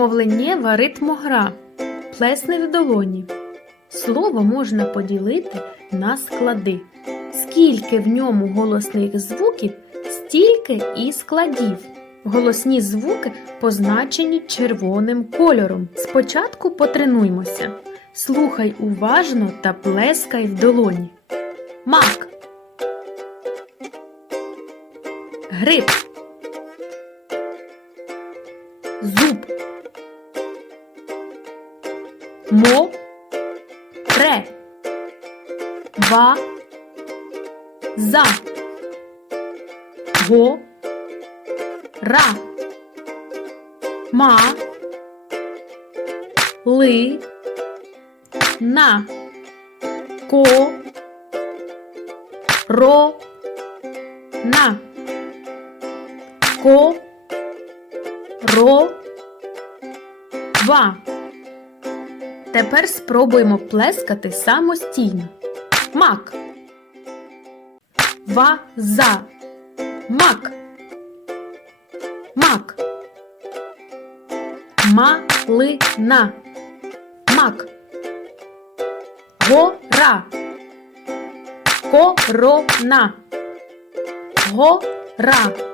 Мовленнєва ритмогра. Плесни в долоні. Слово можна поділити на склади. Скільки в ньому голосних звуків, стільки і складів. Голосні звуки позначені червоним кольором. Спочатку потренуймося. Слухай уважно та плескай в долоні. Мак. Гриб. Зуб. Мо. Ре. Ва. За. Го. Ра. Ма. Ли. На. Ко. Ро. На. Ко. Ро. Ва. Тепер спробуємо плескати самостійно. Мак. Ваза. Мак. Мак. Малина. Мак. Гора. Корона. Гора.